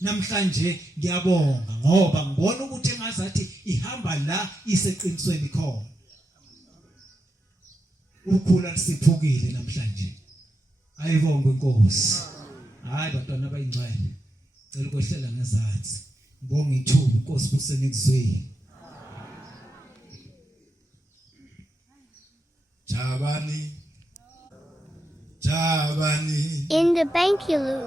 namhlanje ngiyabonga ngoba ngibona ukuthi engazathi ihamba la iseqinisweni khona. Ukhula lisiphukile namhlanje. Ayibonge inkosi. Hayi bantwana abayingcwele. Cela ukwehlela ngezansi. Ngibonga ithuba inkosi kusenikuzweni. Jabani. In the Bankyulu.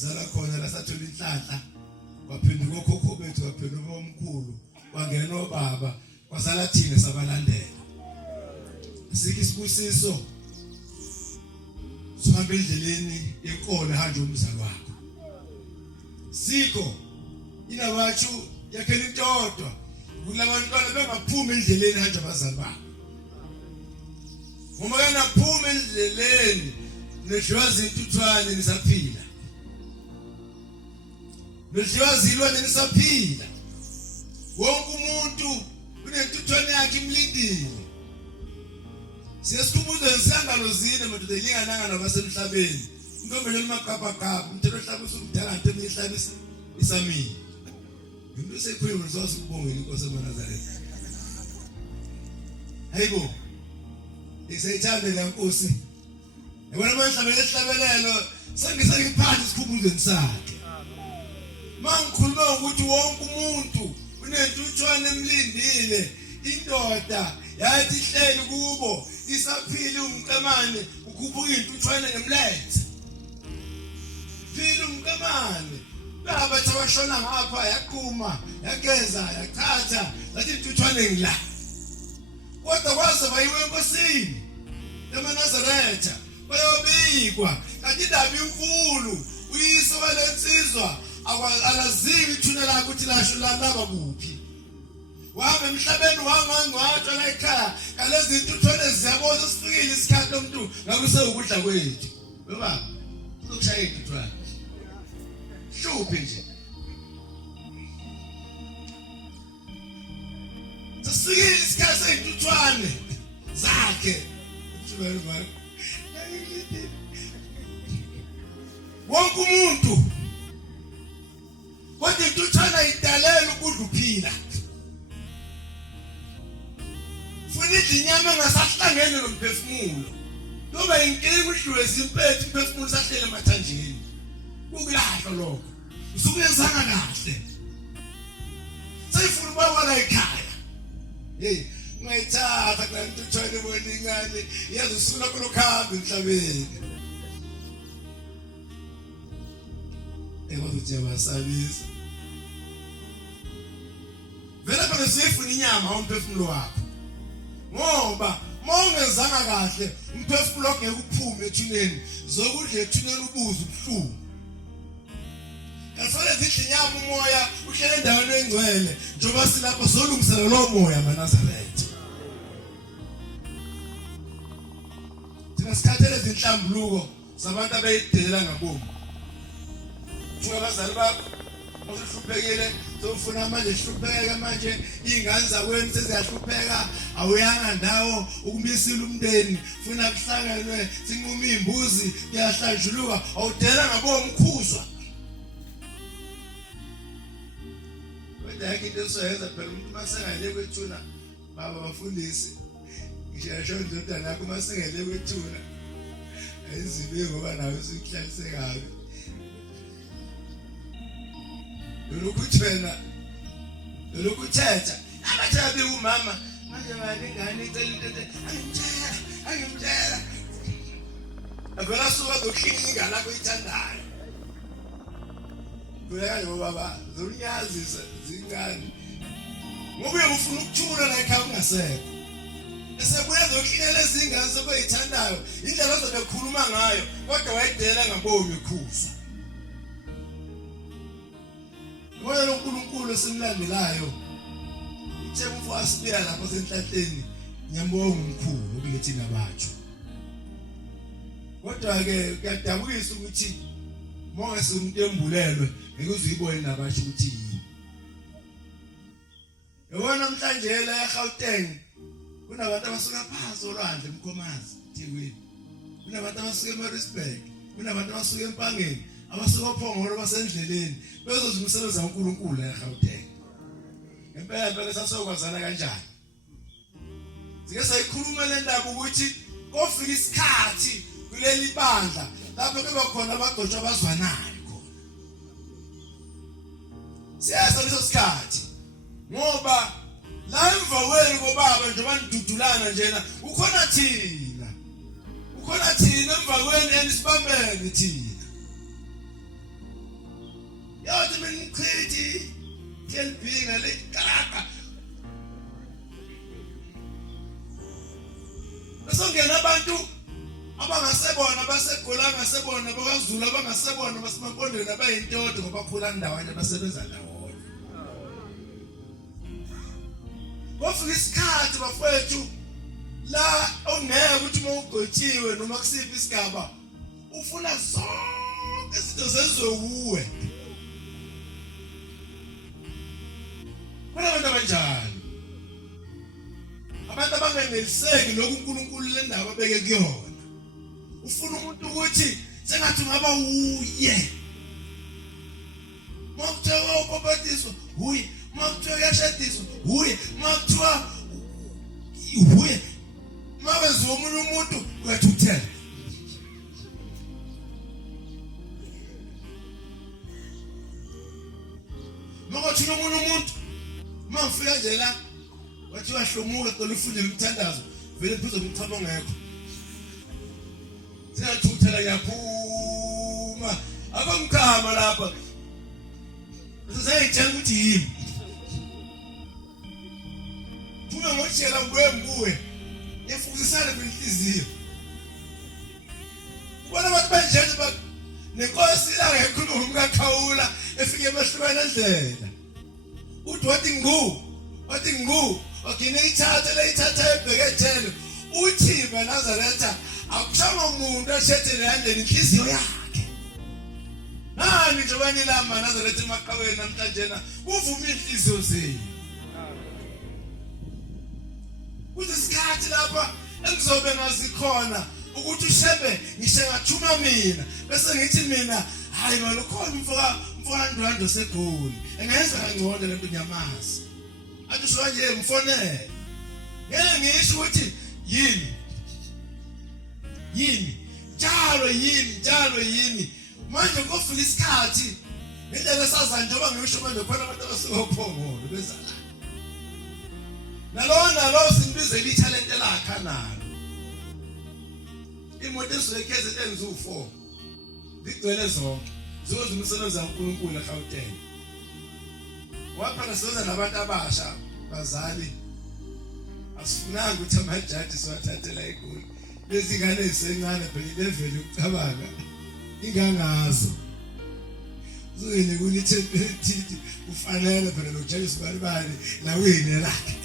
Zala khona la sathola inhlanhla waphenduka okhokho bethu waphenduka omkhulu wangena obaba kwasala thina sabalandela. Sikho isibusiso sihambe endleleni yenkolo ehanje umzalo wakho. Sikho inawathi yakhela intodwa kulabantwana bengaphuma endleleni ehanje abazali babo. Uma kana phuma endleleni nedliwazi intuthwane nisaphila. Nedliwazi ilwane nisaphila. Wonke umuntu unentuthwane yakhe imlindile. Siyasikhumbuza isangalo zine madoda ilingananga nabasemhlabeni. Intombi lemakapakapa umthelo ohlaba usukudala into emihlaba isamile. Into sekhwini uzoza ukubongela inkosi eMnazaretha. Hayibo. Isayithanda le nkosi. Yabona manje ehlabelelo sengiphansi isikhumbuzo sakhe. Mangikhuluma ukuthi wonke umuntu unentuthwane emlindile. Indoda yathi ihleli kubo isaphila umqemane ukhuphuka intuthwane ngemlenze. Phila umqemane baba thawashona ngapha yaqhuma yageza yachatha lathi intuthwane ngila. Kodwa kwaze bayiwe enkosini eMnazaretha bayobikwa kanti indaba inkulu uyise walensizwa alazivi ithuna lakho uthi lasho laba kuphi. Wahamba emhlabeni wangangcwatshwa la ekhaya kalezi intuthwane ziyabona sifikile isikhathi lomuntu ngakuse ukudla kwethu. Baba uzokushaya intuthwane. Hluphi nje. Sifikile isikhathi seyintuthwane zakhe. Wonke umuntu kodwa intuthwane idalela ukudla uphila. Funidla inyama engasahlangene nomphefumulo. Ngoba inkinga udlweza impethu umphefumulo sahlele emathanjeni. Kukulahla lokho. Usukuyenzanga kahle. Sayifuna baba la ekhaya. Hey, ungayithatha kula ntuthwane boningane yazi usukula kulokhamba emhlabeni. Ekwathi uyabasabisa. Vela phela sifuna inyama umphefumulo wakho. Ngoba Mongezanga kahle umphefumulo ongeke uphume ethuneni zokudla ethuneni ubuza ubuhlungu. Kasole zidlinyama umoya uhlele endaweni engcwele njengoba silapha solungisela lo moya maNazaretha. Thina sikhathele izinhlambuluko zabantu abayidelela ngabomu. Futhi abazali bakho usihluphekile sofuna manje hlupheka manje ingane zakwenu seziyahlupheka awuyanga ndawo ukumisila umndeni funa kuhlanganwe sinquma imbuzi kuyahlanjuluka awudela ngabomkhuzwa. Kodwa into soyenza phela umuntu masengale kwethuna baba bafundisi ngisho indodana yakho masengale kwethuna ayizibe ngoba nawe usihlaliseke kabi. Lokhu thetha abathabi umama manje balingane icela into angimtshela avela suka dokhinga la kuyithandayo kuya ngoba baba zonyazisa zingane ngoba uyafuna ukuthula la ekhaya ungasekho esebuya zokhinela izingane sobayithandayo indlela ozobekhuluma ngayo kodwa wayidela ngabomi ikhuza. Moya loNkulunkulu esimlandelayo ithe umfowasi sibuya lapho senhlahleni ngiyambonga umkhulu ukulethina bathu. Kodwa ke kuyadabukisa ukuthi monga simuntu embulelwe ngeke uzuyibone nabasho ukuthi yini. Yabona namhlanje la eGauteng kunabantu abasuka phansi olwandle eMkhomazi Thekwini. Kunabantu abasuka eMaritzburg, kunabantu abasuka eMpangeni, abasuka ePhongolo basendleleni bezozimisebenza uNkulunkulu la eGauteng. Impela sasokwazana kanjani? Sike sayikhuluma le ndaba ukuthi kofika isikhathi kuleli bandla lapho kuba khona abagcotshwa abazwanayo khona. Siyasa leso sikhathi ngoba la emva kwenu kobaba njengoba nidudulana njena ukhona thina emva kwenu enisibambene thina. Yathi mina ngichithi kelbinga le karaka basongena abantu abangasebona basegolanga ngasebona bakaZulu abangasebona basemapondweni abayintodo ngoba bakhula ndawanye basebenza ndawonye. Kofika isikhathi bafowethu la ongeke ukuthi mawugcotshiwe noma kusiphi isigaba ufuna zonke izinto zezokuwe. Abantu abanjani abantu abangeneliseki lokhu uNkulunkulu le ndaba abeke kuyona. Ufuna umuntu ukuthi sengathi ungaba uye makuthiwa ubabhadiswa uye makuthiwa uyashadiswa uye makuthiwa uye mawenziwa omunye umuntu uyathuthela. Makuthiwa omunye umuntu mawufika nje la wathi wahlomuka cela ufunde umthandazo vele phuzo umchamo ongekho siyathuthela yaphuma abamkhama lapha sesayitshela ukuthi yini phuma ngotshela ngwembuwe yefukisana kwenhliziyo ubona abantu banjani ba nenkosi la ngekhuluma umkaKhawula efike emahlukana endlela uthi wathi ngu okine ithatha le ithatha ebhekethelo uthi maNazaretha akushama umuntu ashethele yandeni inhliziyo yakhe. Nani nje wena la maNazaretha emaqhaweni namhlanje na uvuma inhliziyo zenu. Kuthi isikhathi lapha engizobe ngazikhona ukuthi ushebe ngisho ngathuma mina bese ngithi mina hayi manje ukhona umfana Ndwandwe seGoli engenza kangcono lento nyamazi athi usho nje mfonele ngeke ngisho ukuthi yini njalo yini manje kofika isikhathi indlela saza njengoba ngisho manje khona abantu abasekophongolo bezala nalo simbize lithalente lakhe nalo imoto ezoyekeze enza u4 ligcwele zonke zoze umsebenzi kaNkulunkulu eGauteng. Wapha nasebenza nabantu abasha bazali asifunanga ukuthi amajaji siwathathela eGoli lezi ngane ezisencane phela level yokucabanga ingangazo uzweni kunithembethi kufanele phela nokujaji sibalibali nawini lakhe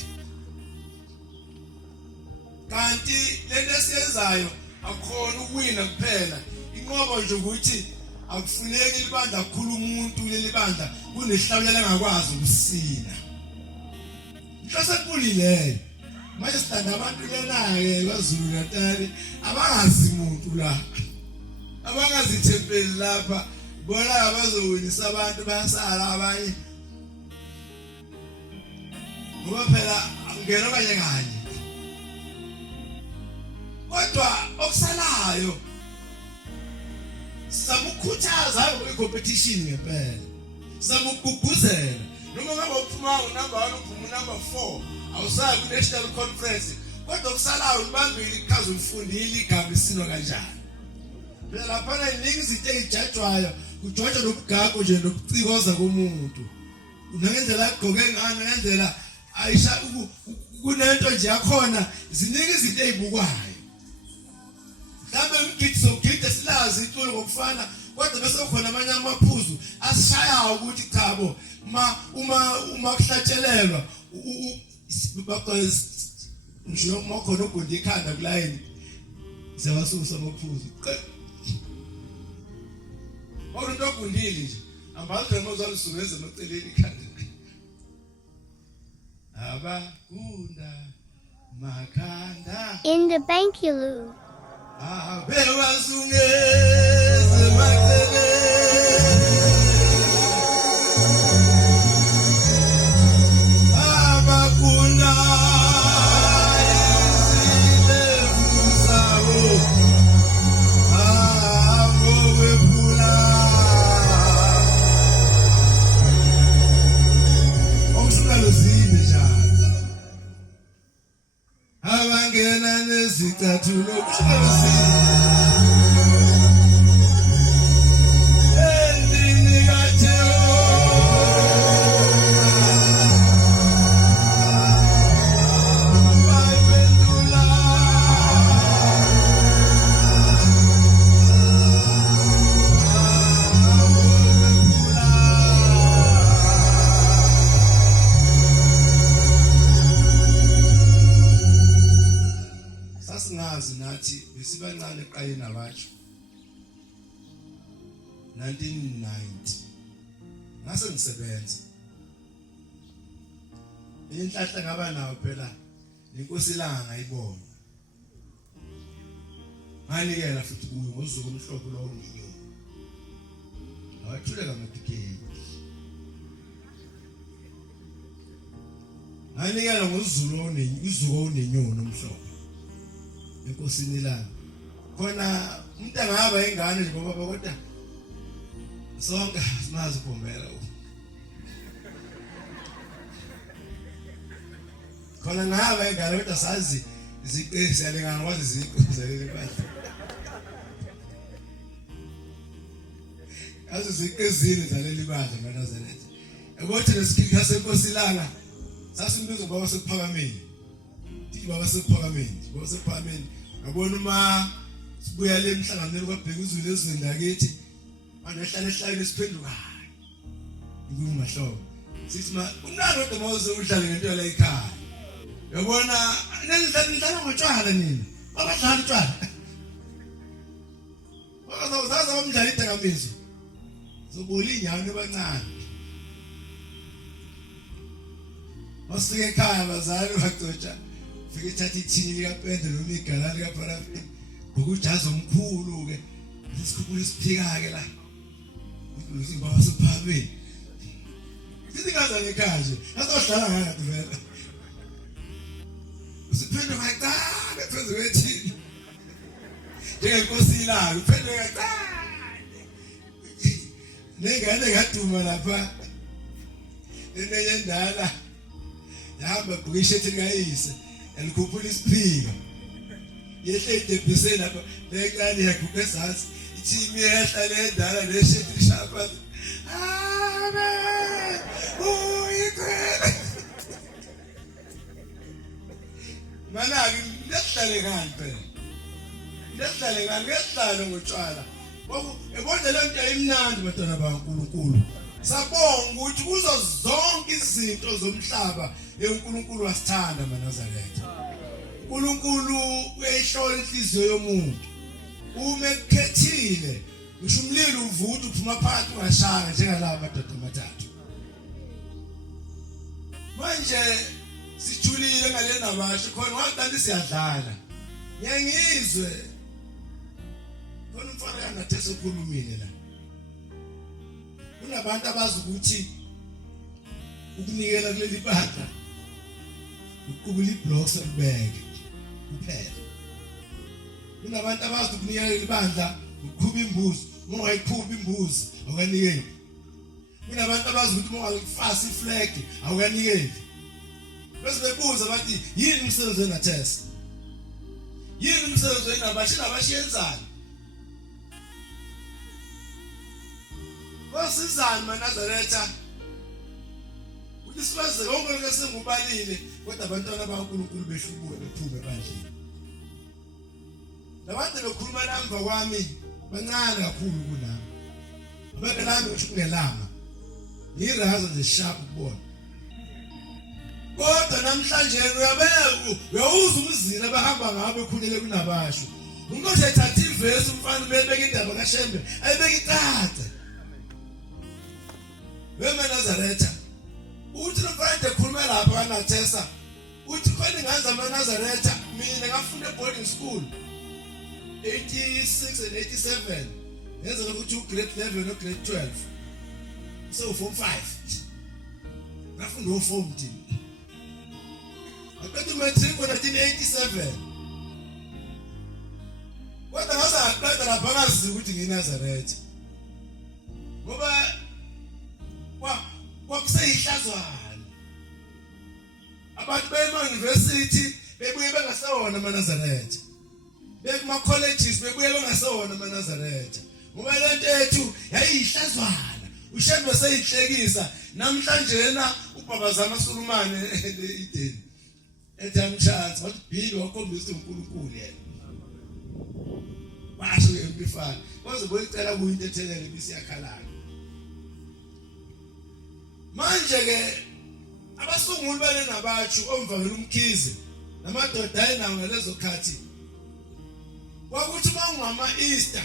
kanti lento esiyenzayo akukhona ukuwina kuphela inqobo nje ukuthi akufuneki libandla kukhulu umuntu leli bandla kunehlawulela engakwazi ukusina inhloso enkulu leyo manje sithanda abantu lena-ke kwaZulu Natal abangazi muntu la abangazithempeli lapha bona abazowinisa abantu bayasala abanye ngoba phela angena kanye kanye kodwa okusalayo samukhuthaza kwi-competition ngempela samuguguzela noma ngabe uphuma unumber 1 uphuma unumber 4 awusayi ku-national conference kodwa okusalayo libambile iqhaza umfundile igama isinwa kanjani phela laphana iningi izinto ey'jajwayo kujwajwa nobugago nje nobucikoza komuntu nangendlela agqoke ngani ngendlela ayisha kunento nje yakhona ziningi izinto ey'bukwayo mhlawumbe umgidi sogida silazi iculo ngokufana kodwa bese kukhona amanye amaphuzu asishayayo ukuthi chabo uma kuhlatshelelwa ngisho uma khona ugundi ikhanda kulayini siyawasusa amaphuzu kodwa into ogundile nje ambagrema uzalisungeze emaceleni ikhanda abagunda makhanda In the Bankulu. Bewasungeze maceleni abagunda izilevu zabo abowephula okuhlalo zini njalo abangena nezicathulo okuhlalo zini endini sasingazi nathi besibancane eqayeni abatsho 1990 ngase ngisebenza inhlahla ngaba nawo phela inkosi ilanga ngayibona nganikela futhi kuyo ngosuku omhlophe lo ngiyeke awathuleka ngaphikeni nganikela ngozulu izuko onenyono omhlophe enkosini ilanga khona umuntu angaba ingane nje ngoba kodwa sonke simazi ukhombela khona ngaba ingane kodwa sazi iziqesi yalengana kwazi iziqozele badla azu iziqezini zaleli badla eNazaretha ukuthi lesikhithi senkosilanga sasimbiza baba sekuphakameni ndithi baba sekuphakameni ngabona uma sibuya le emhlanganweni kwabheka uzulu ezweni lakithi anehlala ehlayini esiphendukayo ngumahlobo sithi unalo kodwa mawuze udlale ngento la ekhaya yabona nendlela ngotshwala nini abadlala utshwala bazaza bamdlala idakamizwa zobola inyane abancane masike ekhaya abazali bagcotsha fike thatha ithini likapende noma igala likaparafini ngokujaza omkhulu ke isikhuphula isiphika ke la uzibaba sephameni sizingaza ekhaya nje azohlala ngaka vele usiphendwe kancane phezu kwethini njengenkosi ilanga uphendwe kancane nengane ngaduma lapha enenye endala yahamba gqoke ishethi likayise yalikhuphula isiphika yehle idebhiseni lapha lencane yaguqe ezansi ithimi yehla lendala neshethi lishaya phansi amen uyikhwele Mana-ke ngiyahlale ngani phela. Ngiyahlale ngani ngiyahlala ngotshwala. Ebona le nto ayimnandi bantwana baNkulunkulu. Sabonga ukuthi kuzo zonke izinto zomhlaba uNkulunkulu wasithanda maNazaretha. uNkulunkulu uyayihlola inhliziyo yomuntu. Uma ekukhethile, ngisho umlilo uvuthwa uphuma phakathi ungashanga njengalabo madoda amathathu. Manje sijulile ngale nabasho khona wakanti siyadlala. Ngiyangizwe. Khona umfana yangathesa ukhulumile la. Kunabantu abazi ukuthi ukunikela kuleli bandla ukubula iblocks ekubeke kuphela. Kunabantu abazi ukunikela kuleli bandla ukhuba imbuzi, uma ungayikhuba imbuzi awukanikeli. Kunabantu abazi ukuthi uma ungayifasa iflag awukanikeli. Bese bebuza bathi yini umsebenzi wenathesa? Yini umsebenzi wenabashiyenzana? Wasizana maNazaretha. Ulisibaze konke lokho sengubalile kodwa abantwana baNkulunkulu behlubuke bephume bandleni. Labantu bekhuluma namba kwami bancane kakhulu kunami. Abakelami ukuthi kungelama. Ngiraza the sharp kubona. Kodwa namhlanje uyawuza umzila bahamba ngabe ekhulele kunabasho. Umuntu ethatha ivesi umfana bebeka indaba kaShembe ayibeka iqatha. weMaNazaretha uthi lofande khuluma lapha kaNathesa uthi khona nganza maNazaretha mina ngafunda boarding school 86 and 87 yenza ukuthi ugrade 11 no grade 12 so form 5 ngafunda form 10 akade matric ngo 1987 kodwa ngazaqeda lapha ngazi ukuthi ngiNazaretha ngoba kwakuseyihlazwana abantu bema-university bebuye bengasewona amaNazaretha bekuma colleges bebuye bengasewona amaNazaretha ngoba lento yethu yayiyihlazwana uShembe seyihlekisa namhlanje na ubabazama Sulumane eIdeni ethi amchance wathi Bhili wakhombisa uNkulunkulu yena basho empifana kwaze boyicela kuyinto ethelele bisiyakhalana. Manje ke abasunguli bane nabatshu omvakela umkhize namadoda ayinawo ngalezo khathi kwakuthi mangama Easter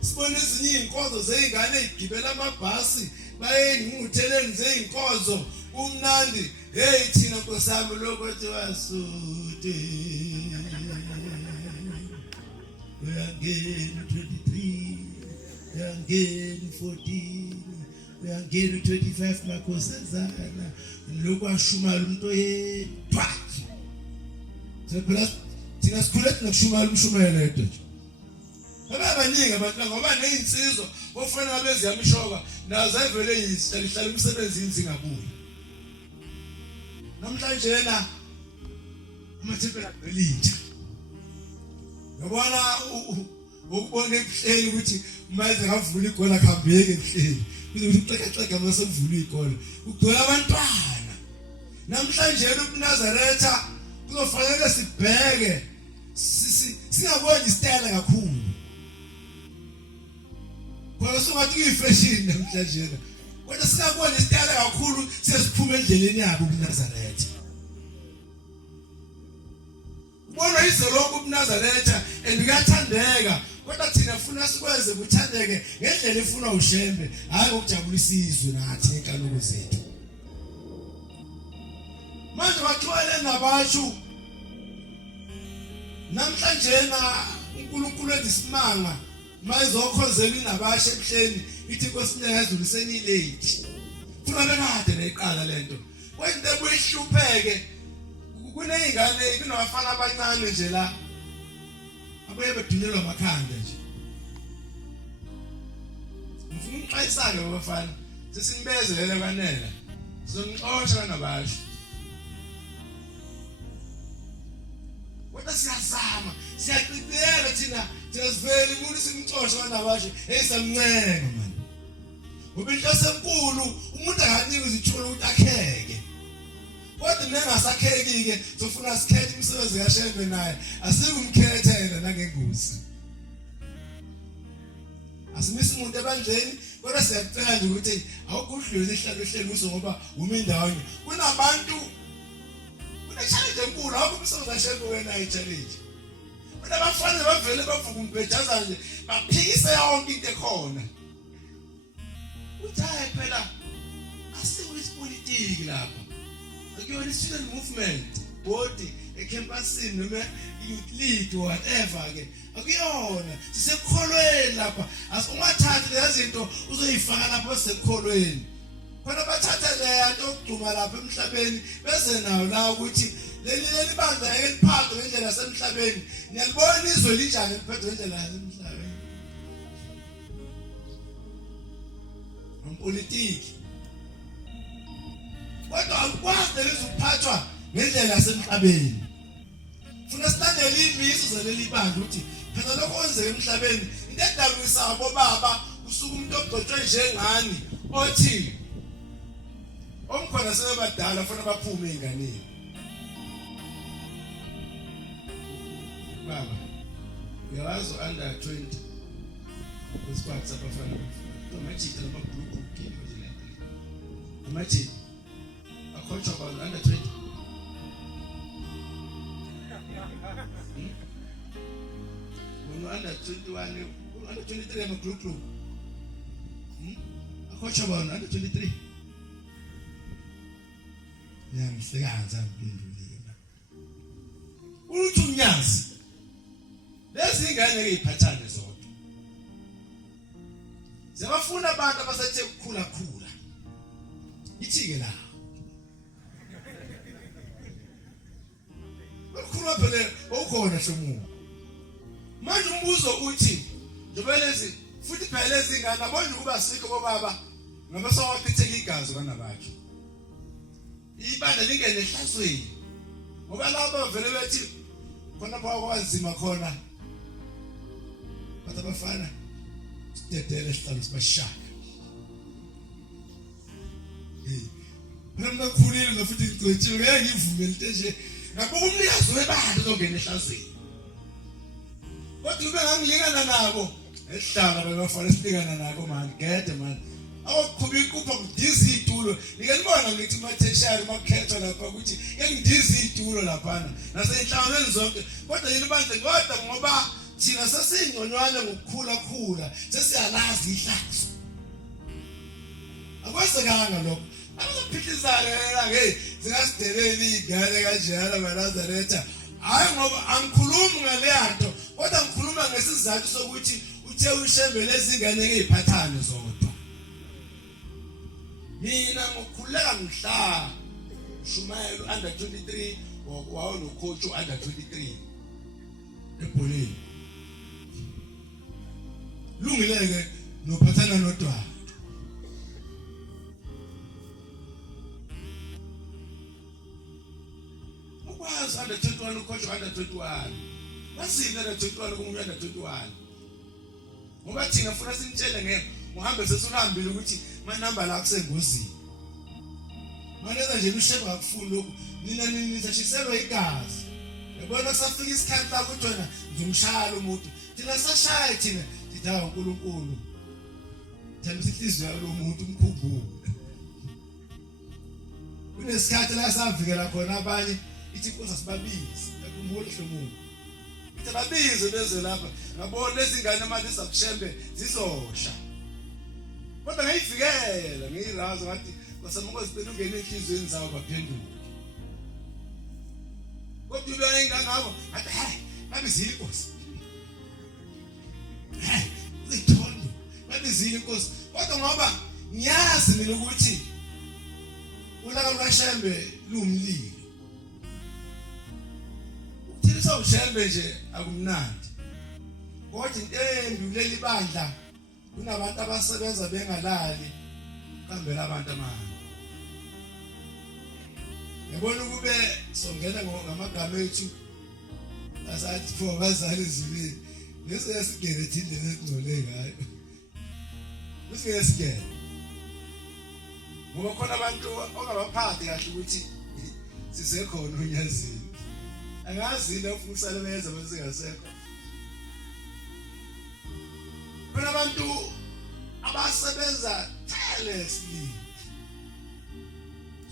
sibone ezinye inkonzo zeingane ezigibela amabhasi baye ngutheleni zeinkonzo umnandi hey thina nkosami lokho ethi wasute uyangena 23 uyangena 14 uyangena 25 makhosazana lokho ashumala umuntu yedwa sephela thina sikhule nokushumala umshumayelo yedwa abaningi abantu ngoba nezinsizwa ofana abezi yamishoka nazo ayivele yihlala umsebenzi inzingabuyi namhlanje na amathempela belinja yabona ukubona ebuhleli ukuthi manje ngavula igola khambeke ebuhleli ukuthi uxeka mase kuvula igola ugcwala abantwana namhlanje uNazaretha kuzofanele sibheke singaboni isitayela kakhulu kodwa singathi kuyifashion namhlanje kodwa singaboni isitayela kakhulu sesiphuma endleleni yabo uNazaretha bona izoloko uNazaretha andikathandeka kodwa thina ufuna sikwenze ukuthandeke ngendlela efuna uShembe hayi ukujabulisa izwe nathi enkalo zethu. Manje bathwele nabashu namhlanje na uNkulunkulu endisimanga mayizokhonzela inabasha ebuhleni ithi nkosini yazululiseni late funa benade neqala lento kwente buyihlupheke kuneyingane kunabafana abancane nje la abaye bedunelwa amakhanda nje ngifuna uxayisake babafana sesinibezele kwanela sizonixoxa nabasho kodwa siyazama siyaqhubeka thina sivele umuntu simxoxa kanabasho esamnceka manje ngoba inhloso enkulu umuntu akanika izithulo ukuthi akheke kodwa nengasakheki ke sofuna sikhethe imisebenzi kaShembe naye asikumkhethela nangengozi asimisi umuntu ebandleni kodwa siyacela nje ukuthi awukudlule ihlalo ehlelo ngoba uma indawonye kunabantu challenge enkulu awukho umsebenzi kaShembe wena i-challenge abafana bavele bavuka umbhedaza nje baphikise yonke into ekhona uthi hayi phela asikho isipolitiki lapha akuyona student movement body ecampusini noma youth league whatever ke akuyona sisekholweni lapha ungathathi lezi zinto uzoyifaka lapha sisekholweni khona bathatha le nto okugcuma lapha emhlabeni bese nawo la ukuthi leli bandla eliphathwe ngendlela yasemhlabeni niyalibona izwe linjani liphethwe ngendlela yasemhlabeni umpolitiki kodwa akwazi ukuphathwa ngendlela yasemhlabeni funa silandele imiso zaleli bandla ukuthi phela lokho kwenzeka emhlabeni into edabisa bobaba usuku umuntu ogcotshwe njengani othi omkhona sebadala funa baphume enganeni baba uyawazi under 20 kwisiphathi sabafana amajita namabhulukhu kini nje amajita akhotshwa kwa under 20 under 21 under 23 amabhulukhu akhotshwa kwa under 23 ngiyahlekaza impindulile uthi unyazi lezi ingane eziphathane zodwa zibafuna abantu abasethe ukukhula khula ithi-ke la ukukhuluma phela ukhona hlomuko manje umbuzo uthi njengoba lezi futhi phela lezi ingane abonje ukuba sikho bobaba ngabasawachitheka igazi kanabakhe ibanda lingene ehlasweni ngoba laba vele bethi khona bakwanzima khona bathi abafana sidedele isihlalo sibashaka mina khulile futhi ngicwethiwe ngeke ngivume into nje ngabuka umnikazi webandla uzongena ehlasweni kodwa ube ngangilingana nabo esihlala babafana silingana nabo man gede man awuqhuba ikupha kudiza itulo ngikelibona ngithi matheshari makhetha lapha ukuthi ngidiza itulo laphana nasenhlanganweni zonke kodwa yini bandle kodwa ngoba thina sesingconywana ngokukhula khula sesiyalazi ihlazo akwazekanga lokho abazophithizana ke zingasideleli igane kanjalo maNazaretha hayi ngoba angikhulumi ngale nto kodwa ngikhuluma ngesizathu sokuthi uthe uShembe lezingane eziphathane zodwa mina ngokukhuleka ngihla Shumayelo under 23 wawo no coach under 23 ebholeni lungileke nophathana nodwa ukwazi under 21 ucoach under 21 basile under 21 kumuntu under 21 ngoba thina funa sinitshele ngeke uhambe sesulambile ukuthi manamba la kusengozini maneza nje uShembe akufuni lokhu nina nizashiselwa igazi yabona kusafika isikhathi la ukuthi wena ngizomshaya umuntu thina sashaya thina sidawa uNkulunkulu thina sihliziyo lomuntu umkhumbulo kunesikhathi la savikela khona abanye ithi inkosi asibabizi yakhumbula hlomuntu ithi babize beze lapha ngabona lezi ngane manje zakuShembe zizosha kodwa ngayivikela ngiyirazo ngathi kwasamuko sibene ungene enhlizweni zawo baphenduka kodwa ube engangabo athi hayi babizile inkosi uzithondo babizile inkosi kodwa ngoba ngiyazi mina ukuthi ulaka lukaShembe lumlilo ukuthilisa uShembe nje akumnandi kodwa into embi leli bandla kunabantu abasebenza bengalali kambela abantu amanga yabona ukube songena ngamagama ethu asathi for bazali zibili bese sigerethile lesingcole ngayo bese sigere ngoba khona abantu ongabaphathi kahle ukuthi sisekhona unyazini angazi into ufuna usalebeza bese ngasekho bona abantu abasebenza tirelessly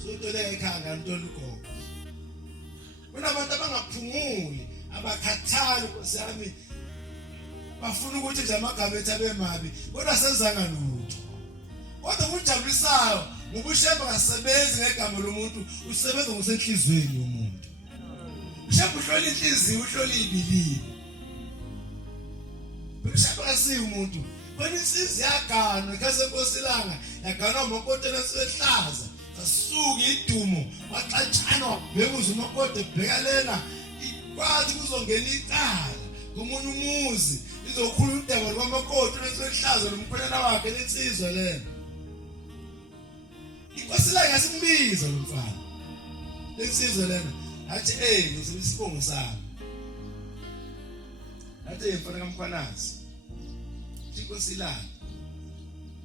sotoleka ekhanga ntoni ugogo bona abantu abangaphumuli abakhathali Nkosi yami bafuna ukuthi nje amagama ethu abe mabi kodwa senzanga lutho kodwa kujabulisayo ngoba ushemba akasebenzi ngegama lomuntu usebenza ngosenhlizweni yomuntu ushemba uhlola inhliziyo uhlola ibilili ushemba akasiyi umuntu wena inhliziyo yakano ikase Nkosi langa yakano umakoti lesehlaza sasuka idumo waxatshana bekuza umakoti ebheka lena ikwazi kuzongena icala komunye umuzi izokhula udaba lwamakoti lesehlaza nomkhwenyana wakhe lensizwe lena Inkosi la ngasimbiza lo mfana lensizwe lena athi ngizisibongo sami athi mfana kaMkhwanazi Inkosi la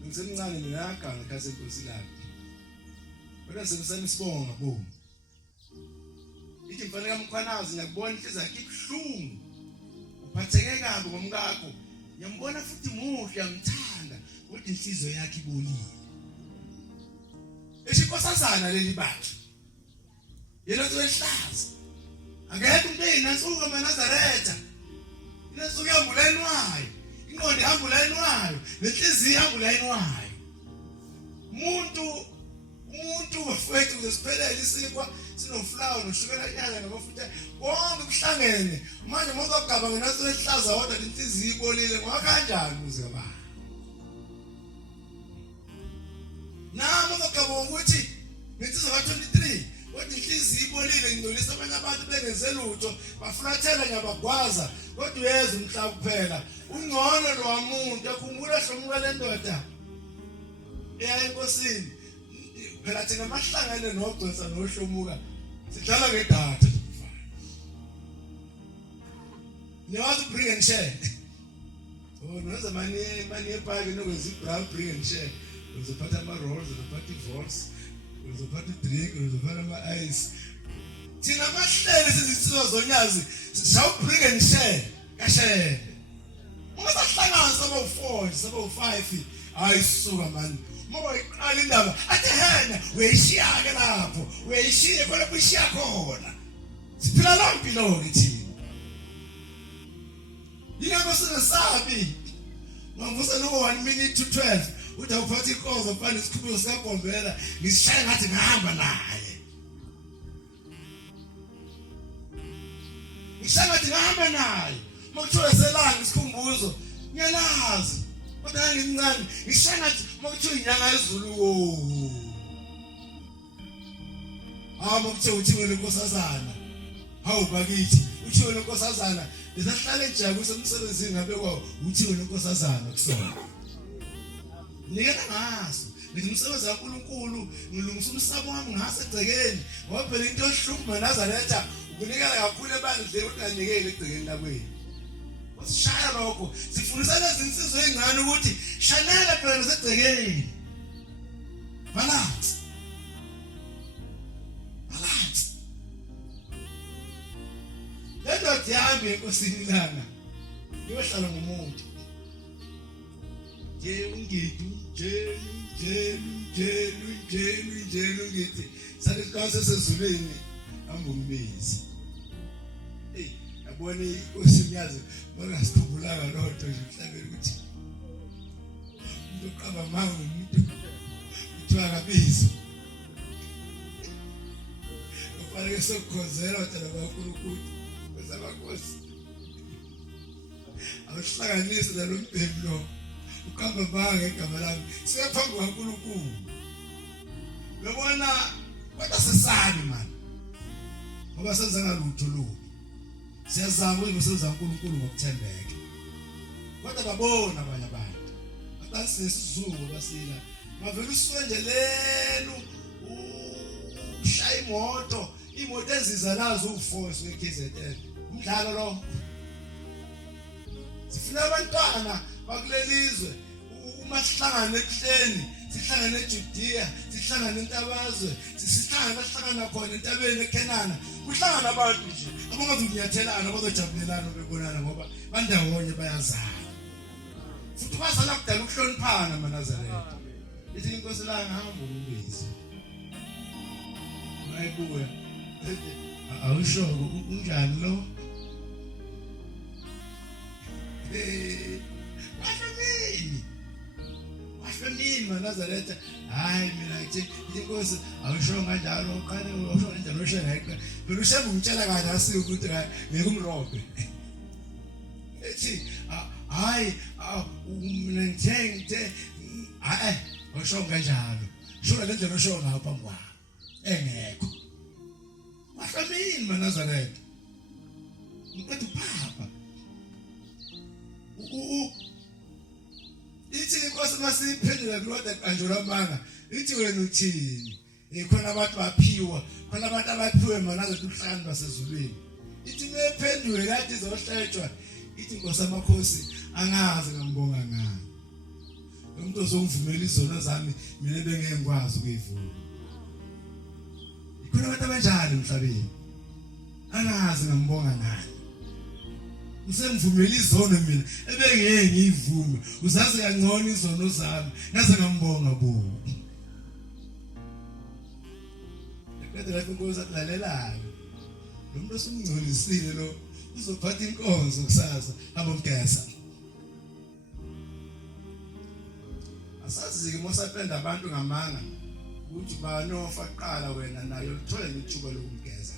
ngisemncane mina yaganga khase Inkosi la kodwa sekusana isibongo ngabo ithi mfana kaMkhwanazi ngiyakubona inhliziyo yakhe ibhlungu uphatheke kabi ngomkakho ngiyambona futhi muhle yamthanda kodwa inhliziyo yakhe ibolile esikhosazana leli bathu yena soehlaza akekho umuntu eyinansuka maNazaretha inansuka yambulenwayo inqondo yambulenwayo lenhliziyo yambulenwayo umuntu wafethu uzesiphelele isikwa sinoflower noshukela nyanya namafutha konke kuhlangene manje mozogaba ngenasoehlaza wodwa inhliziyo ibolile ngoba kanjani muze baba nami ngokugaba ukuthi ngitsizwa ka23 kodwa inhliziyo ibolile ngidolisa abanye abantu bengenze lutho bafulathela nyabagwaza kodwa uyeza umhlaba kuphela ungcono lo wamuntu akhumbula hlomuka lendoda enkosini phela thina mahlangane nogcwesa nohlomuka sidlala ngedatha niwazi bring and share noza mani epaki nokwenza bring and share uzophatha ama-rolls uzophatha i-voice uzophatha i-drink uzophatha ama-ice thina mahlele sizitsizwa zonyazi sisawubring and share kashele ungasahlangana saba-4 saba-5 hayi suka mani uma bayiqala indaba athi hena uyayishiya-ke lapho uyayishiye khonapho uyishiya khona siphila la mpilo-ke thina yingakho sinesabi ngavusa noko 1 minute to 12 uthi awuphatha inkozo mfana isikhulumo sikagombela ngisishaya ngathi ngihamba naye ngishaya ngathi ngihamba naye uma kuthiwa selanga isikhumbuzo ngiyalazi kodwa ngimncane ngishaya ngathi uma kuthiwa inyanga yezulu uma kuthiwa uthiwe lenkosazana hawu bakithi uthiwe lenkosazana lesahlala ejabulisa emsebenzini ngabe kwawo uthiwe lenkosazana kusona nikela ngaso ngithi umsebenzi kaNkulunkulu ngilungisa umsabo wami ngasegcekeni ngoba phela into yohlupha maNazaretha ukunikela kakhulu ebandleni ukunganikeli egcekeni lakweni usishaya lokho sifundisa lezi insizwe ezingane ukuthi shanela phela nasegcekeni balance lento yami enkosini lana iyohlala ngomuntu ungithu njelu ngithi sathi kwase sezuleni ambumbezi yabona inkosinyazi bangasikhumbulanga lonto nje mhlabeni ukuthi umuntu oqaba mangu umuntu kuthiwa kabizo kufanele sokukhozela wena kaNkulunkulu kwezabakosi awuhlanganise nalombhemi lo ukamba banga igama lami siyaphambi kwaNkulunkulu uyabona kodwa sesabi manje ngoba senza ngalutho lo siyazama ukusebenza uNkulunkulu ngokuthembeka kodwa babona abanye abantu abasesizungu basila bavela uswendeleni ushaya imoto eziza nazo uforce weKZN umdlalo lo sifuna abantwana bakulelizwe uma sihlangana ebuhleni sihlangane eJudiya, sihlangane entabazwe, sihlangana khona entabeni eKenana. Kuhlangana abantu nje abangazi ukunyathelana bazojabulelana bebonana ngoba bandawonye bayazana. Futhi bazala kudala ukuhloniphana amaNazaretha. Ithi inkosi la ngihamba umbisi. Mayibuya. Awusho unjani lo? Washonini maNazaretha. Hayi mina ngithi inkosi awusho kanjalo qale usho kanjalo shayeka. Phela ushebe umtshela kahle asike ukuthi ngeke umrobhe. Ethi hayi mina ngithe hayi usho kanjalo. Shona le ndlela usho ngapha ngwa. Engekho. Washonini maNazaretha. Ngiqeda upapa. Ithi inkosi masiphendula kulona kanjalo manga ithi wena uthini khona abantu baphiwa khona abantu abaphiwe manazo uhlanu basezulwini ithi mephendule lathi izohletshwa ithi inkosi amakhosi angazi ngambonga ngani umuntu ozongivumela izono zami mina bengeke ngikwazi ukuyivula ikhona abantu abanjalo emhlabeni angazi ngambonga ngani usengivumela izono mina ebengeke ngiyivume uzazi kangcono izono zami ngaze ngambonga bo ekade lapho inkosi alalelayo lo muntu osumngcolisile lo uzophatha inkonzo kusasa abomgesa asazi ke mosapenda abantu ngamanga ukuthi banofa qala wena nayo uthola ithuba lokumgeza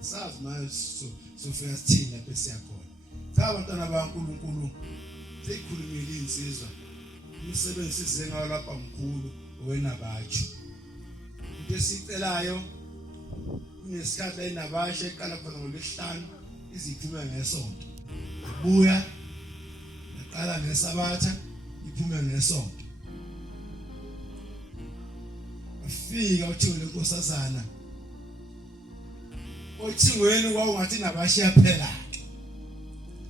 sazi manje sofika sithina bese yakhona cha abantwana baNkulunkulu sekhulumile insizwa umsebenzi sizenga lapha mkhulu wena bathi into esicelayo kunesikhathi la inabashe eqala khona ngolesihlanu iziphume ngesonto buya eqala ngesabatha iphume ngesonto afika uthule lenkosazana othingweni kwawungathi nabashiya phela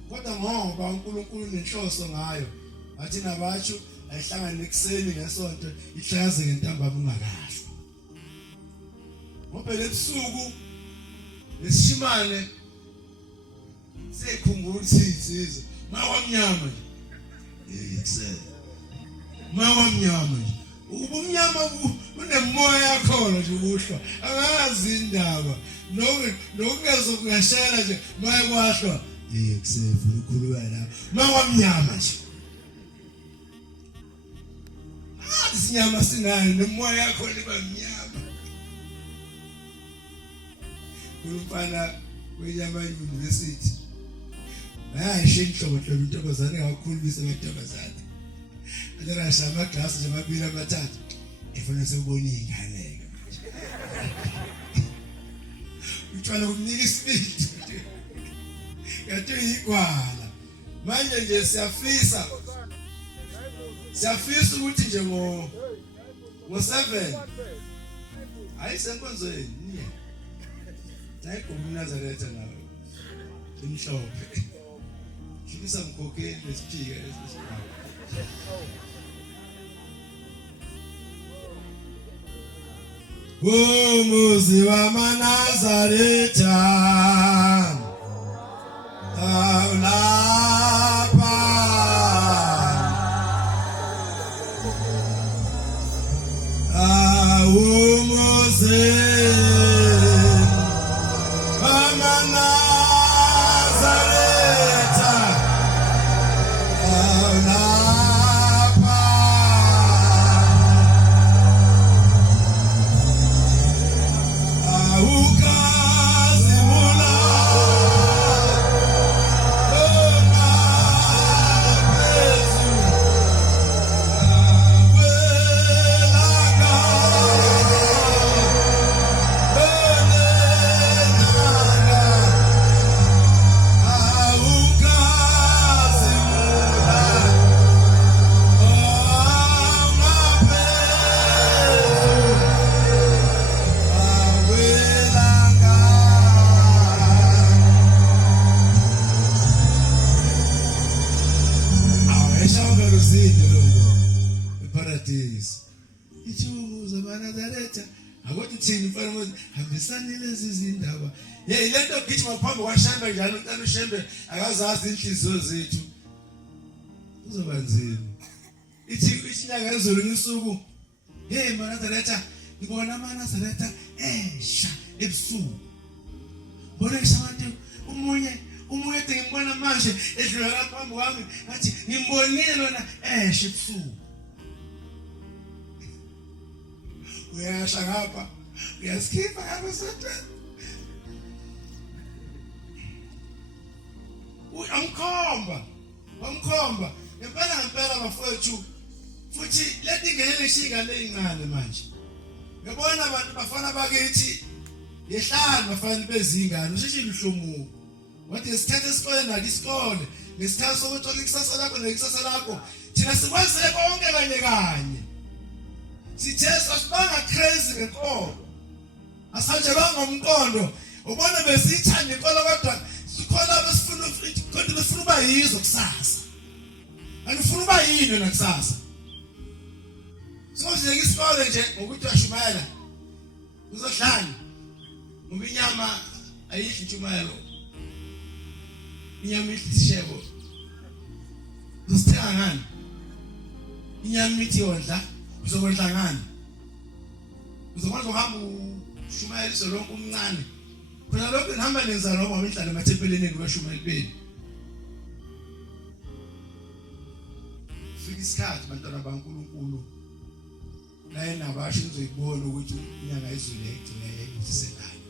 kodwa ngoba uNkulunkulu nenhloso ngayo athi nabatsho ayihlangane ekseni ngesonto ihlaze ngentambama ungakahlwa ngoba lebusuku lesishimane sekhungula isizwe mawamnyama nje ekseni mawamnyama nje ubumnyama unemoya yakhona nje ukuhlwa angazi indaba nokungezokungashela nje maye kwahlwa ekusefu ukhuluma la mawamnyama nje isinyama sinayo nemoya yakho liba mnyama umfana wenyama university hayi shinhlobo intokozane kakhulumisa amantokozane alirasha amaglasi nje amabili amathathu efuna sekubona ingane utshwala kumnika isipidi yathi igwala manje nje siyafisa ukuthi nje ngo7 ayisenkonzweni nayigoma uNazaretha nawo imhlophe shikisa mkhokeni lesiphika lesisibawo umuzi wamaNazaretha awulapha umuzi wamaNazaretha awulapha awukazibula Sathisi ichumo zabaNazaretha akothi thini mfana manje hambisani lezi zindaba hey lento gijima phambi kwaShembe njalo ucela uShembe akazazi inhliziyo zethu kuzoba nzima ithi inyanga yezulu ngisuku hey maNazaretha ngibona maNazaretha esha ebusuku bona isabantu umunye ngibona manje edlula lapha phambi kwami ngathi ngimbonile lona esha ebusuku uyasha ngapha uyaskipha ngapha sothweni amkhomba ngempela bafowethu futhi leti ngeke shinga leyincane manje ngibona abantu bafana bakithi yehlanu bafana bezingane usheshile uhlomuko wathi isikhathi esikole nalo isikole ngesikhathi sokuthola ikusasa lakho nekusasa lakho thina sikwazile konke kanye sithe sasibanga crazy ngenkolo asanjelwanga umqondo ubona besithanda inkolo kodwa sikhola besifuna kodwa besifuna uba yizo kusasa anifuna uba yini nakusasa sozeke isikole nje ngokuthi washumayela uzohlala ngoba inyama ayidli intshumayelo inyama idli ishebo uzithenga ngani inyama ithi yodla uzokudla ngani uzokwazi ukuhamba ushumayela lonke umncane phela lokho nihamba nenza lokho ngoba nihlala emathempelini kaShumayeli beni fika isikhathi bantwana baNkulunkulu naye nabasho nizoyibona ukuthi inyanga izulu egcina yayiselayo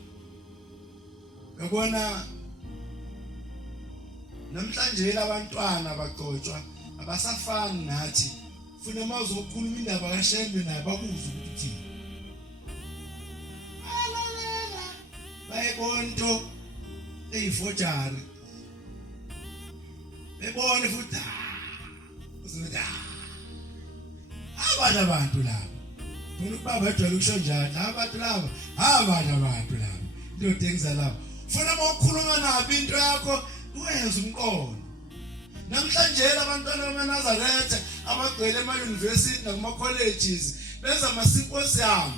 ngabona namhlanje abantwana bagcotshwa abasafani nathi funa mazo ukukhuluma indaba kaShembe naye bakuzwe ukuthi bayibonto eyifojari bebone futhi uzoda abanye abantu labo bona ubaba ejwayele ukusho njalo abantu labo abanye abantu labo into engizala labo funa ukukhuluma nabo into yakho uyenza umqondo namhlanje abantwana bamaNazaretha abagcwele ema-university nakuma-colleges benza ama-symposium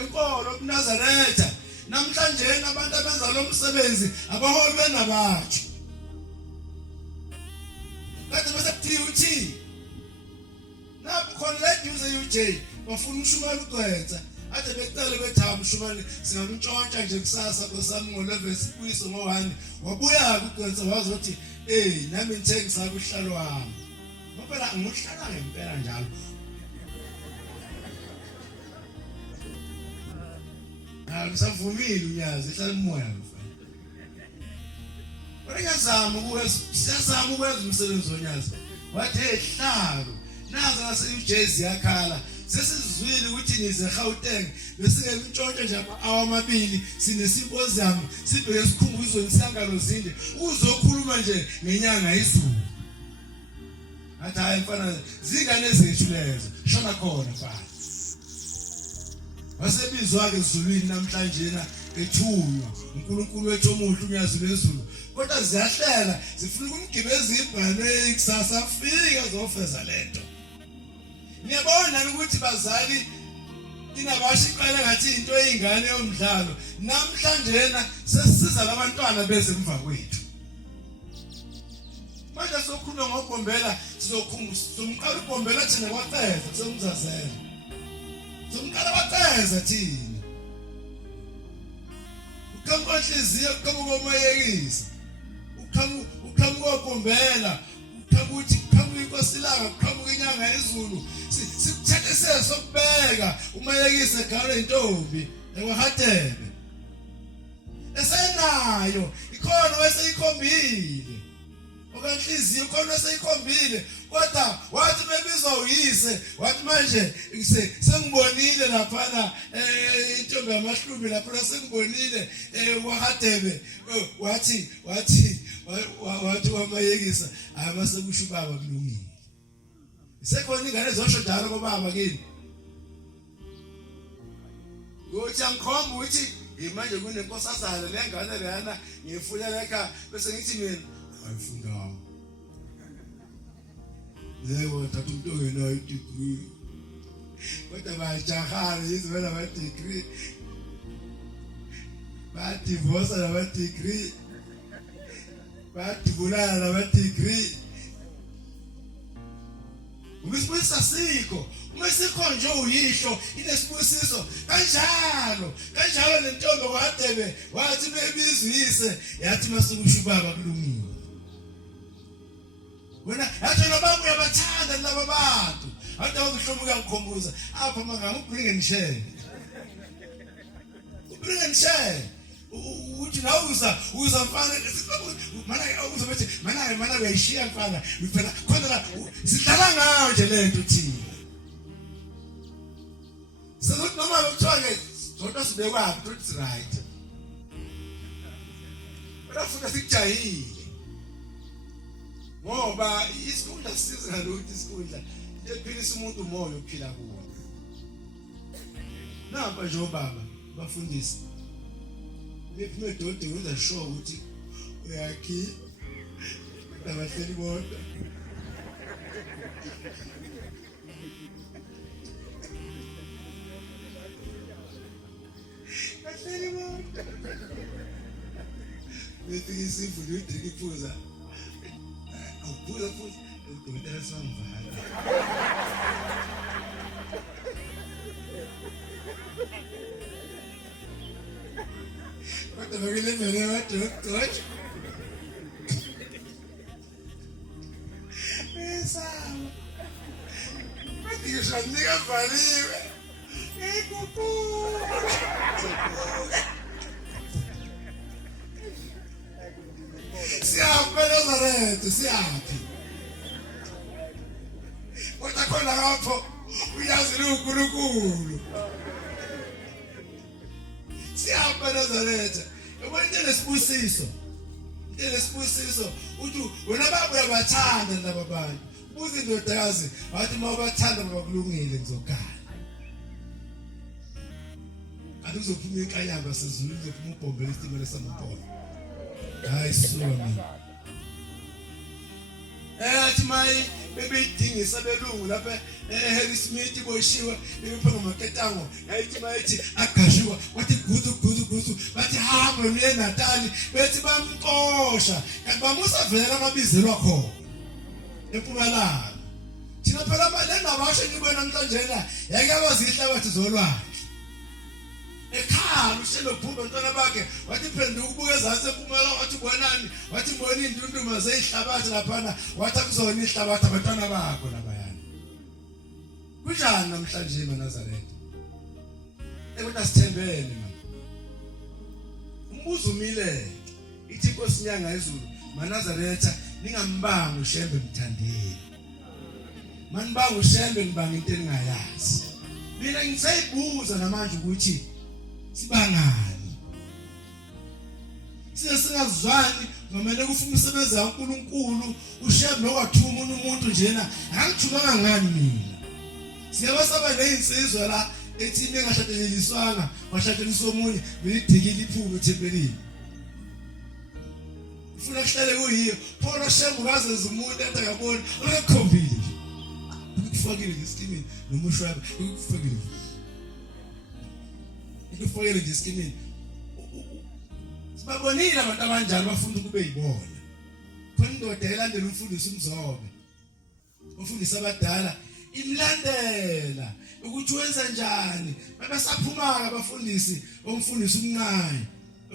enkolo kuNazaretha namhlanje abantu abenza lo msebenzi abaholi benabatsho kade bese kuthiwa uthi napho khona la duze UJ bafuna uShumayeli uGcwensa ade becela bethamba uShumayeli singamntshontsha nje kusasa kwesami ngo-11 sibuyiso ngo-1 wabuya uGcwensa wazothi nami ngithengisa kuhlalo wami ngoba ngihlala ngempela njalo ngisavumile unyazi ehlala umoya mfana ngiyazama ukwenza umsebenzi onyazi wathi hlalo nazo nase-UJ yakhala sesizwile ukuthi nize eGauteng besingekutshontshe nje ama-2 sinesymposium sibheke sikhumbuzo nisangalo zinde uzokhuluma nje ngenyanga izulu athi hayi mfana zingane zethu lezo shona khona mfana wasebizwa ke ezulwini namhlanje ethunywa uNkulunkulu wethu omuhle unyazi lwezulu kodwa ziyahlela zifuna ukumgibeza ibhane kusasa afika zofeza lento niyabona ukuthi bazali inabashiqala ngathi into eyingane yomdlalo namhlanje sesisiza labantwana beze emva kwethu manje sokhuluma ngogombela sizomqala ugombela thina kwaqeza somzazela somqala baqeza thina ukamhliziyo ukamukomayekisa ukamuko gombela ukamuthi ukamuko silanga ukamuko inyanga yezulu sithethe sesokubeka umayekisa egale intombi ekwahadebe esenayo ikhona weseyikhombile okanhliziyo khona seyikhombile kodwa wathi bebizwa uyise wathi manje sengibonile lapha intombi yamahlumbi lapha sengibonile wahadebe wathi wamayekisa amase kusho baba kulungile sekhona ingane zosho njalo kobaba kini uthi angikhomba ukuthi manje kunenkosazana lengane leyana ngiyifulela ekhaya bese ngithi mina ayifunda yebo thatha umuntu ongenayo i-degree kodwa bajahara yizo laba degree badivorce laba degree badibulala laba degree ubisibuyisa sikho umesikho nje uyihlo inesibusiso kanjalo lentombi kwaDebe wathi bebizwise yathi masukusho baba kulungile wena yathi nobaba uyabathanda laba bantu ade uzihlomuka ngikhombuza apha manganga ubringe nishele uthi nawe uza mfana mana uyayishiya mfana phela khona la sidlala ngayo nje lento thina sokuthi noma lokuthiwa ke zonke sibekwapi to it's right bafuna sikujayile ngoba isikunda siza ngalokho isikunda ephilisa umuntu umoya ophila kuwo napa nje obaba bafundisi lephime dode wenza sure ukuthi uyakhi abahleli bodwa ahleli bodwa bethi isifundo udrink iphuza awuphuza futhi udokotela samvala kodwa bakile wadokotela sawa bathi nika valiwe siyaphi Nazareth siyaphi kodwa khona lapho uyazi uNkulunkulu siyaphi Nazareth yabona into lesibusiso uthi wena baba uyabathanda laba bantu buza indodakazi wathi mawubathanda bakulungile ngizokhala kanti uzophuma enkayamba sezulu uzophuma ubhombela isitimela samampolo hayi sona athi mayi bebedingisa belungu lapha Harry Smith boshiwa bepha ngomaketango ayithi mayithi agashiwa wathi gudu bathi hamba uye Natali bethi bamqosha kanti bamusa vela amabizelo akho eMpumalanga thina phela manje nabasho ngibona namhlanje yake abazihlabathi zolwandle ekhaya ushelo phumba ntwana bakhe wathi phenduka ukubuka ezantsi eMpumalanga wathi bonani wathi mbona indunduma zezihlabathi laphana wathi akuzona ihlabathi abantwana bakho labayana kunjani namhlanje eNazaretha ekuthi sithembele mama umbuzo umile ithi Nkosi inyanga ezulu maNazaretha ningambanga uShembe mthandeni manibanga uShembe nibanga into eningayazi mina ngisayibuza namanje ukuthi sibangani singazwani ngamele kufuna umsebenzi kaNkuluNkulu uShembe lokwathuma umuntu njena angithumanga ngani mina siyabasaba lezinsizwa la ethi ningashadeleliswanga washadeliswa omunye belidikile iphume ethempelini ufuna kuhlale kuyiyo phona Shembe kaze zimuntu enta yabona akakhombile ukufakile ngesikimini nomusho wabo ukufakile ngesikimini sibabonile abantu abanjalo bafunda ukube yibona khona indoda elandela umfundisi uMzobe umfundisi abadala imlandela ukuthi wenza njani babasaphumanga abafundisi omfundisi umncane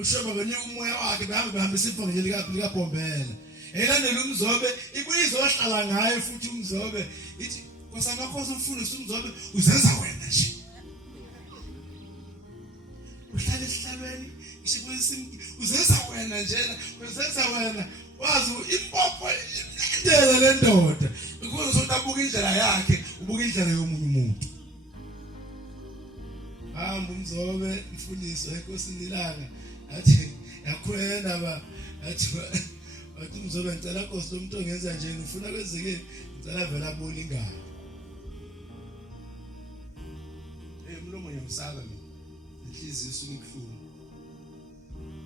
ushoba benika umoya wakhe bahambisa iphonge lika Bombela elandela uMzobe ibuyizo wahlala ngaye futhi uMzobe ithi kwasamakhosi umfundisi uMzobe uzenza wena nje uhlala esihlabeni isibuyisa uzenza wena njena uzenza wena wazi impopho imlandela le ndoda ukuze uzotabuka indlela yakhe ubuka indlela yomunye umuntu hamba uMzobe umfundisi weNkosi Nilanga athi yakhwena athi uMzobe ngicela Nkosi umuntu ongenza nje ufuna kwenzeke ngicela vela abone ingane mlomo yomsaka inhliziyo isuke ibuhlungu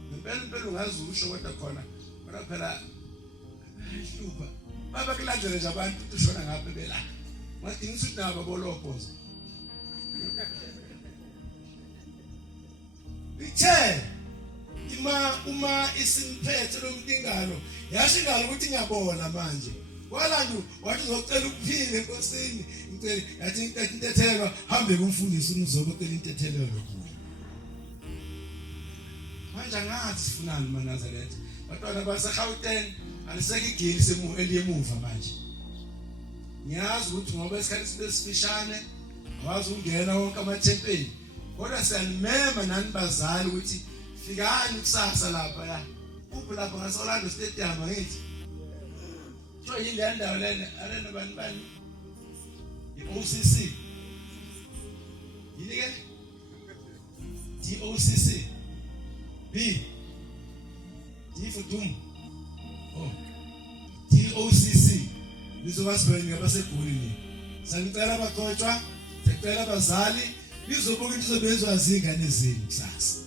ngempela ungazi usho kodwa khona phela ayihlupa baba kulandele nje abantu ushona ngapha bela ngadinga ukuthi nabo bolobhoza che uma isimphethe lomlingalo yasho ingalo ukuthi ngiyabona manje walandu wathi uzocela ukuphila enkosini ngicela yathi intethelwa hambe kumfundisi umzobocela intethelelo kuye manje ngathi sifunani maNazaretha batwana baseGauteng aliseke igeli semu eliyemuva manje ngiyazi ukuthi ngoba isikhathi sibesifishane awazi ungena wonke amathempeli kodwa siyanimema nani bazali ukuthi fikani kusasa lapha ya kuphi lapha ngasolando stadium ngithi so yile ndawo lena arena bani iOCC yini ke DOCC B Difudum oh DOCC lizobasibeni ngabasegolini sangicela abaqotshwa sicela abazali lizobuka into izobenzwa izingane zenu kusasa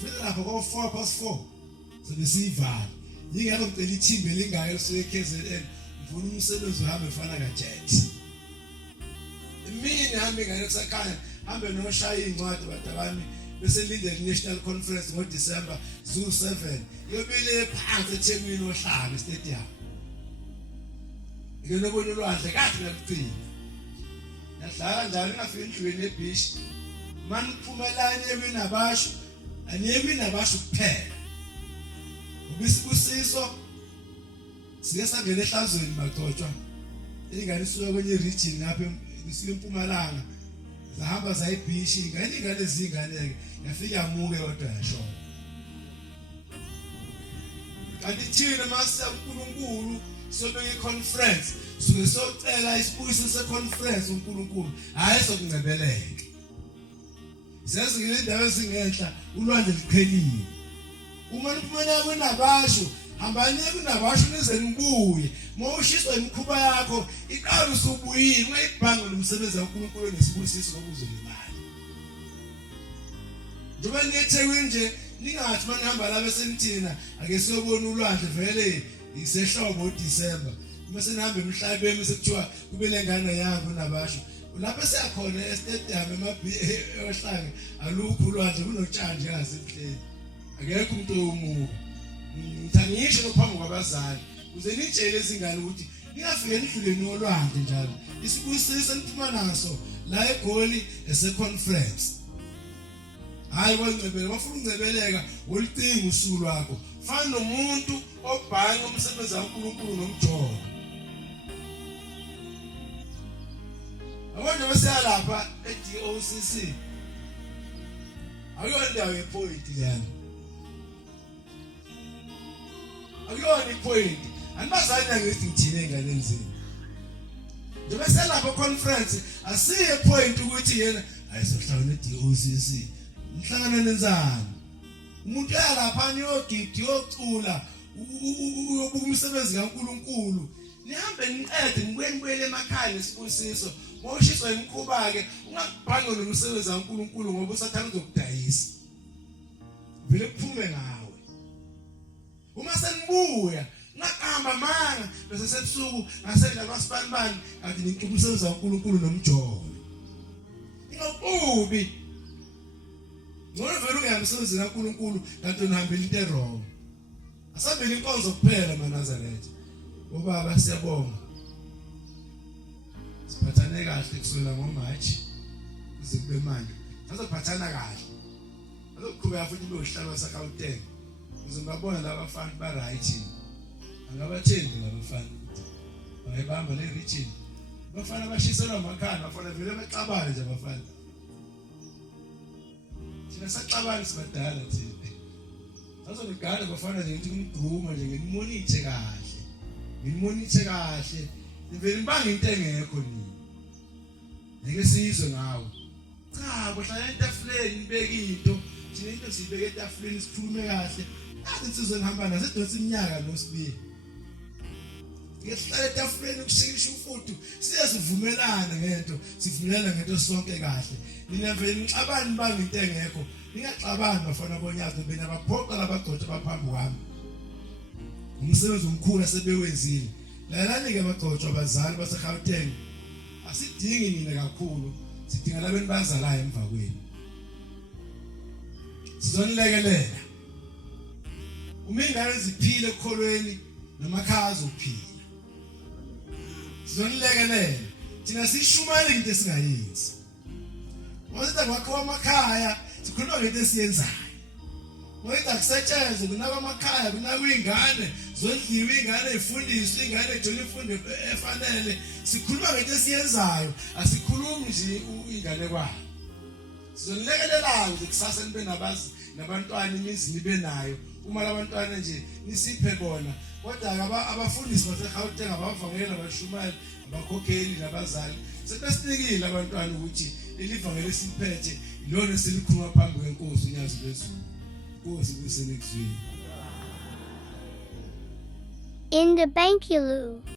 fika lapho ko 4:04 sebesiyivala yingakho ngicela ithimbe lingayo seKZN ngifuna umsebenzi uhambe ufana kaJet mina hambe ngane kusakhanya hambe noshaya incwadi badabami bese lindele national conference ngoDecember Zoo 7 yobile phansi eThekwini ohlanga stadium ngene bona ulwandle kathi ngicina yadlala njalo ngafika endlweni eBeach mani kuphumelana ebinabasho aniyemi nabasho kuphela ubisikusiso sike sangena ehlazweni bagcotshwa ingane isuka kwenye region lapha eMpumalanga zahamba zayiBeach ingane ezingane yafika yamuke kodwa yashona kanti thina masiya uNkulunkulu sobeke iconference suke socela isibuyiso seconference uNkulunkulu hayi sokungcebeleka sezingile indawo ezingenhla ulwandle liqhelile uma niphumela kunabasho hambani kunabasho nize nibuye mawushiswa imikhuba yakho iqala usubuyile ungayibhange nomsebenzi kaNkulunkulu nesibusiso ngokuzo imali njengoba niyethekwini nje ningathi manihamba la bese nithina ake siyobona ulwandle vele isehlobo uDecember uma senihambe emhlabeni bese kuthiwa kube lengane yakho nabasho lapha siyakhona estadium ohlanga alukho ulwandle kunotshanje ngasemhleni akekho umuntu omuka ngithangisho nophambi kwabazali uze nitshele izingane ukuthi niyafika endluleni olwandle njalo isibusise niphuma naso la eGoli eseconference hayi wangcebele bafuna ungcebeleka wolicinga usuku lwakho fana nomuntu obhanga umsebenzi kaNkulunkulu nomjolo abantu baselapha eDOCC ayondawo yepoint lana ayona ipoint anibazana ngithi ngithine engane enzini njengoba selapha conference asiye point ukuthi yena ayisohlala neDOCC mhlangana nenzani umuntu uyalapha niyogidi yocula uyobuka umsebenzi kaNkulunkulu nihambe niqede ngibuyele emakhaya nesibusiso mawushiswa imikhuba ke ungakubhange nomsebenzi kaNkulunkulu ngoba usathana uzokudayisa vele kuphume ngawe uma senibuya ngaqamba manga bese sebusuku ngasedla kwasibanibani kanti ninkimsebenzi kaNkulunkulu nomjolo ingokubi ngoba vele uyamsebenzi kaNkulunkulu kanti unihambela into errong asabeli inkonzo kuphela maNazaretha ubaba siyabonga siphathane kahle kusukela ngoMarch kuze kube manje sizophathana kahle azoqhubeka futhi lohlalo saKauteng kuze ngabona la bafana ba right angabathembi la bafana bayibamba le region bafana bashiselwa amakhaya bafana vele baxabane nje bafana thina saxabana sibadala thina azonigana bafana nje ukuthi kumgquma nje ngimonithe kahle ivele mbanga into engekho nini ngeke sizwe ngawo cha kuhlala etafuleni nibeke into thina into sibeke etafuleni sikhulume kahle athi sizwe ngihamba nazo edonsa iminyaka nosibili ngihlala etafuleni ukushikisha ufuthi siyazivumelana ngento sivumelana ngento sonke kahle mina vele ngixabani mbanga into engekho ningaxabani bafana bonyazo bena baphoqa labagcotha baphambi kwami umsebenzi omkhulu asebewenzile lalani ke bagcotshwa abazali baseGauteng asidingi nina kakhulu sidinga labeni bazalayo emva kwenu sizonilekelela uma ingane ziphile ekholweni namakhaya azophila sizonilekelela thina sishumayele into esingayenzi ngoba kwakho amakhaya sikhuluma ngento esiyenzayo ngoba kusetshenzwe kunaka amakhaya kunaka ingane zondliwe ingane ifundiswe ingane ejona imfundo efanele sikhuluma ngento esiyenzayo asikhulumi nje ingane kwayo sizonilekelela nje kusasa nibe nabazi nabantwana imizini benayo uma labantwana nje nisiphe bona kodwa abafundisi baseGauteng abavangeli abashumayeli abakhokheli nabazali sebesinikile abantwana ukuthi elivangeli esiphethe ilona selikhuluma phambi kwenkosi unyazi lwezulu inkosi kusenekuzwini In the Bankuloo.